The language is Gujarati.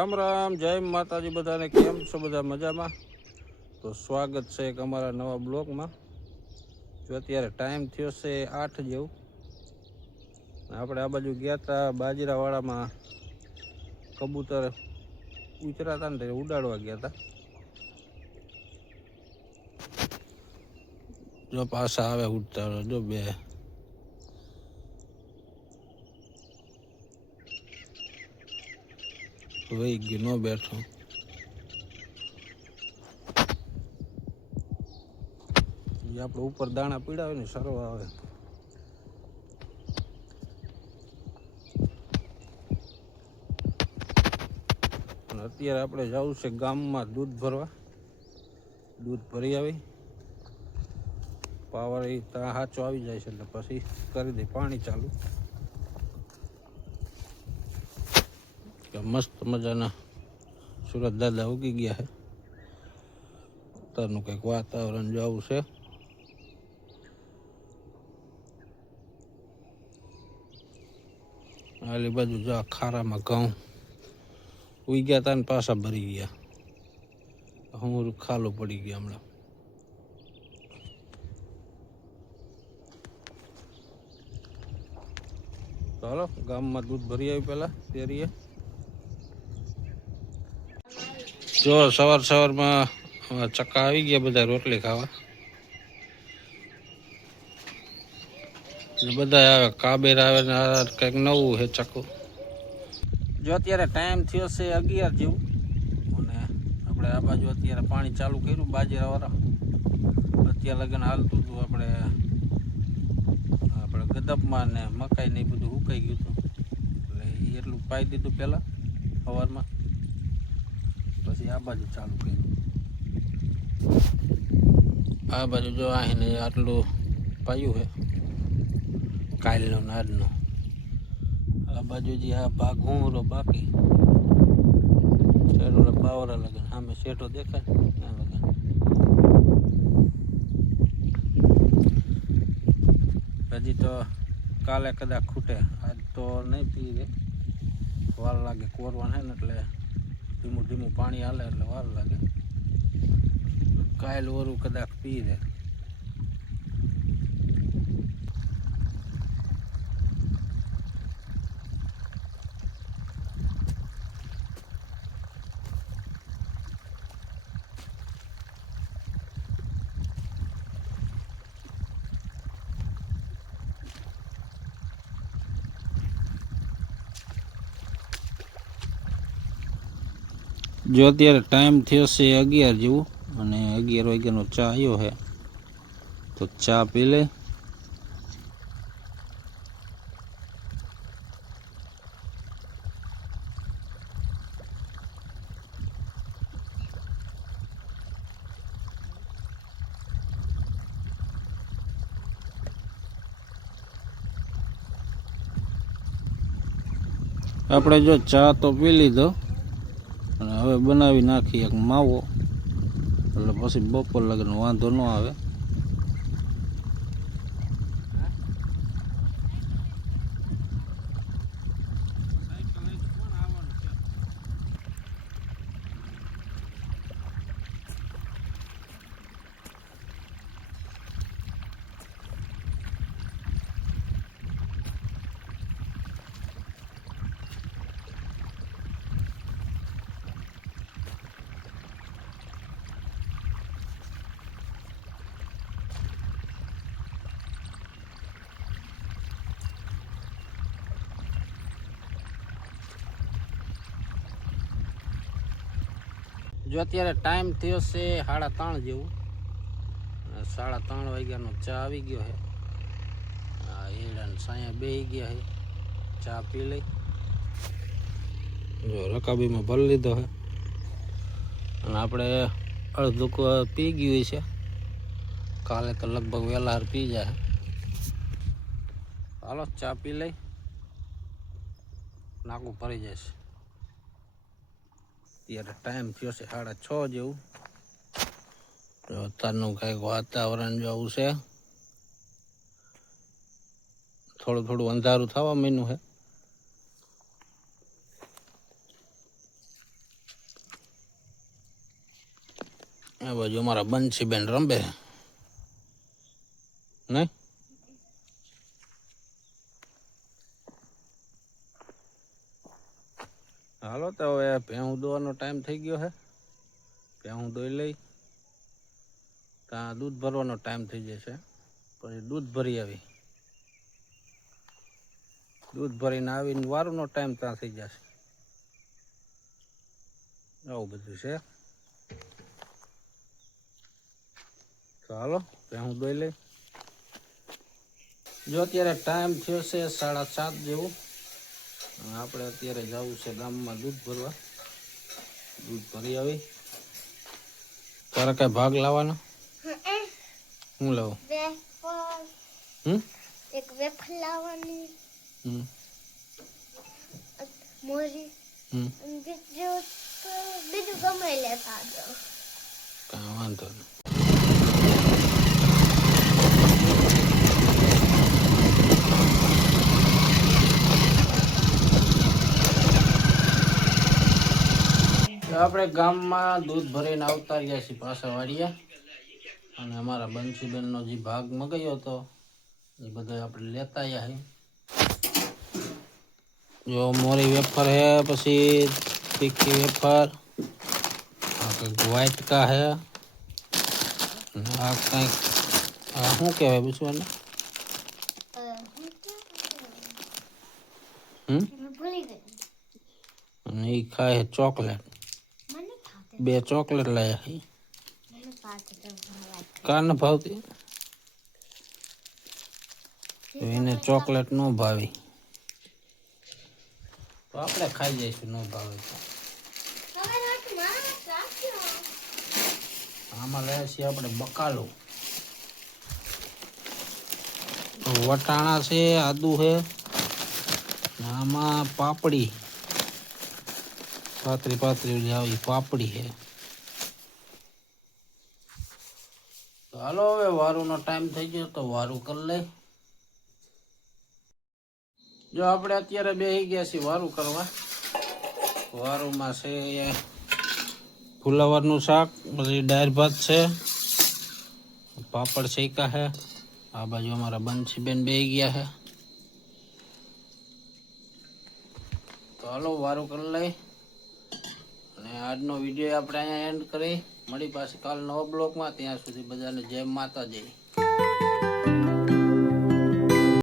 રામ રામ, જય માતાજી બધાને. કેમ છો બધા? મજામાં? તો સ્વાગત છે એક અમારા નવા બ્લોગમાં. જો અત્યારે ટાઈમ થયો છે 8 જેવું. આપણે આ બાજુ ગયા હતા બાજરાવાળામાં, કબૂતર ઉતરાતા ને ઉડાડવા ગયા હતા. જો પાછા આવે ઉડતા, જો બે વહી ગયું, ન બેઠો. આપણે ઉપર દાણા પીડા હોય ને સારો આવે. અને અત્યારે આપણે જવું છે ગામમાં દૂધ ભરવા. દૂધ ભરી આવી, પાવર એ ત્યાં સાચો આવી જાય છે એટલે પછી કરી દે પાણી ચાલુ. મસ્ત મજાના સુરત દાદા ઉગી ગયા છે. અત્યારનું કંઈક વાતાવરણ જવું છે. આલી બાજુ જો ખારામાં ઘઉં ઉગ્યા હતા ને પાછા ભરી ગયા. હું ખાલું પડી ગયા હમણાં. ચાલો ગામમાં દૂધ ભરી આવી પેલા તેરીએ. જો સવારમાં ચક્કા આવી ગયા બધા રોટલી ખાવા. બધા આવે, કાબેર આવે ને કંઈક નવું છે ચક્કું. જો અત્યારે ટાઈમ થયો છે 11 જેવું, અને આપણે આ બાજુ અત્યારે પાણી ચાલુ કર્યું બાજરાવાળા. અત્યારે લગન હાલતું હતું. આપણે ગદપમાં ને મકાઈ ને બધું ઉકાઈ ગયું હતું, એટલે એટલું પાઈ દીધું પહેલાં સવારમાં. પછી આ બાજુ ચાલુ કર્યું. આ બાજુ જો આને આટલું પાયું છે કાલનો ને આજનો. આ બાજુ જે આ ભાગ ઘૂંરો બાકી શેઠો બાવરા લગન સામે શેઠો દેખાય ત્યાં લગન. હજી તો કાલે કદાચ ખૂટે, આજ તો નહીં પી દે, વાર લાગે. કોરવાન છે ને એટલે ધીમું ધીમું પાણી હાલે એટલે વાર લાગે. કાયલ ઓરું કદાચ પી દે. જો અત્યારે ટાઈમ થયો છે 11 જેવું, અને 11 વાગ્યાનો ચા આવ્યો છે, તો ચા પી લે. આપણે જો ચા તો પી લીધો, અને હવે બનાવી નાખીએ એક માવો, એટલે પછી બપોર લગન વાંધો ન આવે. જો અત્યારે ટાઈમ થયો છે 3:30 જેવું, 3:30 વાગ્યાનો ચા આવી ગયો છે. એડા સાયા બેસી ગયા છે, ચા પી લઈ. જો રકાબીમાં ભરી લીધો છે, અને આપણે અડધું પી ગયું છે. કાલે તો લગભગ વહેલા પી જાય. હાલો ચા પી લઈ, નાકું ભરી જશે. અત્યારે ટાઈમ થયો છે 6:30 જેવું. અત્યારનું કંઈક વાતાવરણ જેવું છે. થોડું થોડું અંધારું થવા માંડ્યું છે. આ બાજુ અમારા બંસીબેન રમે નહીં. હાલો તો હવે ભેહું દોવાનો ટાઈમ થઈ ગયો છે. ભેહું દોઈ લઈ ત્યાં દૂધ ભરવાનો ટાઈમ થઈ જશે. પછી દૂધ ભરી આવી, દૂધ ભરીને આવીને વારુંનો ટાઈમ ત્યાં થઈ જશે. આવું બધું છે. તો હાલો ભેહું દોઈ લઈ. જો અત્યારે ટાઈમ થયો છે 7:30 જેવું. આપણે અત્યારે જવું છે ગામમાં દૂધ ભરવા. દૂધ ભરી આવી. તારે કઈ ભાગ લાવવાનો? હું લાવું? એક વેફર લાવવાની, મોરી, બીજું ગમે લેતા જાઓ. કાંઈ વાંધો નહીં. આપણે ગામમાં દૂધ ભરીને આવતા રહ્યા છીએ પાછા વાડીએ. અને અમારા બંસીબેનનો જે ભાગ મગાવ્યો હતો એ બધો આપણે લેતા આવ્યા છે. જો મોરી વેફર હે, પછી તીખી વેફર, આ કંઈક વ્હાઈટ કા હે, આ કંઈક આ શું કહેવાય બીજું એને? અને એ ખાય ચોકલેટ. 2 ચોકલેટ લાયા છે. કાર ન ભાવતી તો એને ચોકલેટ ન ભાવી તો આપણે ખાઈ જઈશું. ન ભાવે તો આમાં લે છે આપણે બકાલું, વટાણા છે, આદુ છે, આમાં પાપડી પાતરી આવી પાપડી છે. તો હાલો હવે વારુંનો ટાઈમ થઈ ગયો તો વારું કરી લઈ. જો આપણે અત્યારે બેસી ગયા છીએ વારું કરવા. વારુંમાં છે ફુલાવરનું શાક, પછી દાળ ભાત છે, પાપડ શેકા છે. આ બાજુ અમારા બંસીબેન બેસી ગયા છે. તો હાલો વારું કરી લઈ. અને આજનો વિડીયો આપણે અહીંયા એન્ડ કરી. મળી પાછી કાલ નવા બ્લોગમાં. ત્યાં સુધી બધાને જય માતાજી.